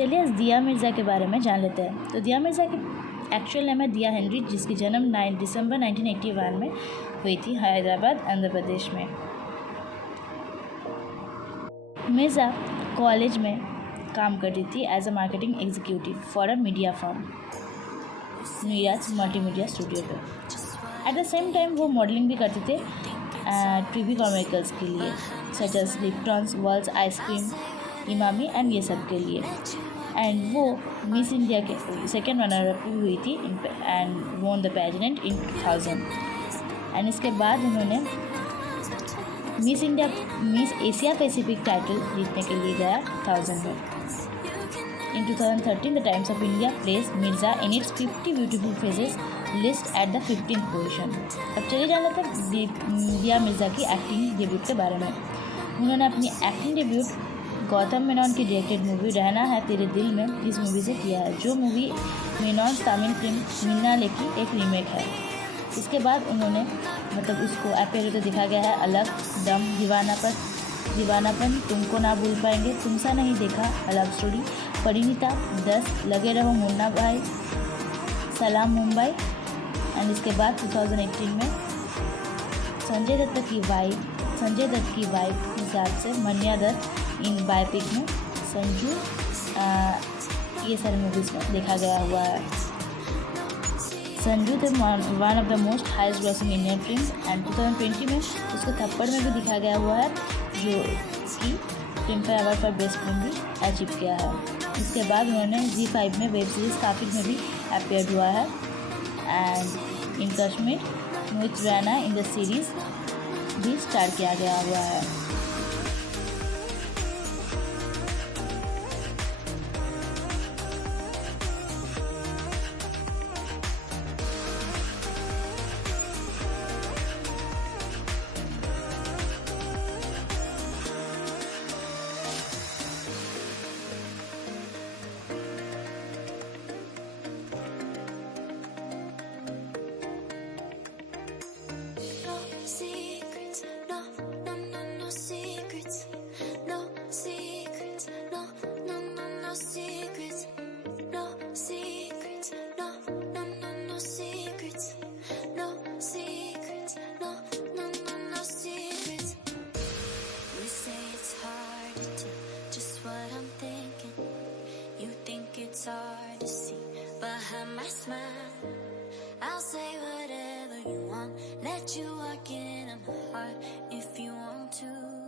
चलिए आज दिया मिर्ज़ा के बारे में जान लेते हैं। तो दिया मिर्ज़ा की एक्चुअल नेम है दिया हेनरी, जिसकी जन्म 9 दिसंबर 1981 में हुई थी हैदराबाद, आंध्र प्रदेश में। मिर्ज़ा कॉलेज में काम करती थी as a marketing executive for a media firm Neeraj multimedia studio पे। एट द सेम टाइम वो मॉडलिंग भी करते थे टीवी कॉमर्शियल्स के लिए, such as Lipton's, world's ice cream, Emami and ये सब के लिए। एंड वो मिस इंडिया के सेकेंड रनर अप भी हुई थी and won the pageant in 2000। And इसके बाद उन्होंने मिस एशिया पैसिफिक टाइटल जीतने के लिए गया 1000 में। In 2013, the Times of India placed Mirza in its 50 beautiful faces list at the 15th position। अब चलिए जान लेते हैं दिया मिर्ज़ा की एक्टिंग डेब्यूट के बारे में। उन्होंने अपनी एक्टिंग डेब्यूट गौतम मेनन की डायरेक्टेड मूवी रहना है तेरे दिल में इस मूवी से किया है, जो मूवी मेनन तमिल फिल्म मिन्नाले की एक रीमेक है। इसके बाद उन्होंने उसको अपेयर तो दिखा गया है अलग, दम, दीवानापन, तुमको ना भूल पाएंगे, तुमसा नहीं देखा, अलग स्टोरी, परिणीता, 10, लगे रहो मुन्ना भाई, सलाम मुंबई। एंड इसके बाद 2018 में संजय दत्त की वाइफ हिसाब से मन्या दत्त इन बायोपिक में संजू, ये सारी मूवीज़ में देखा गया हुआ है। संजू थे one of the most highest grossing Indian film and 2020 में उसको थप्पड़ में भी दिखा गया हुआ है, जो कि film fair award for best film भी अचीव किया है। इसके बाद उन्होंने Z5 में वेब सीरीज़ काफिर में भी अपेयर हुआ है and in Kashmir Mohit Raina in the series भी स्टार किया गया हुआ है। Secrets, no, no, no, no secrets, no secrets, no, no, no, no secrets, no secrets, no, no, no, no secrets, no secrets, no, no, no, no secrets. You say it's hard to tell just what I'm thinking. You think it's hard to see behind my smile. I'll say whatever you want, let you walk in on my heart if you want to.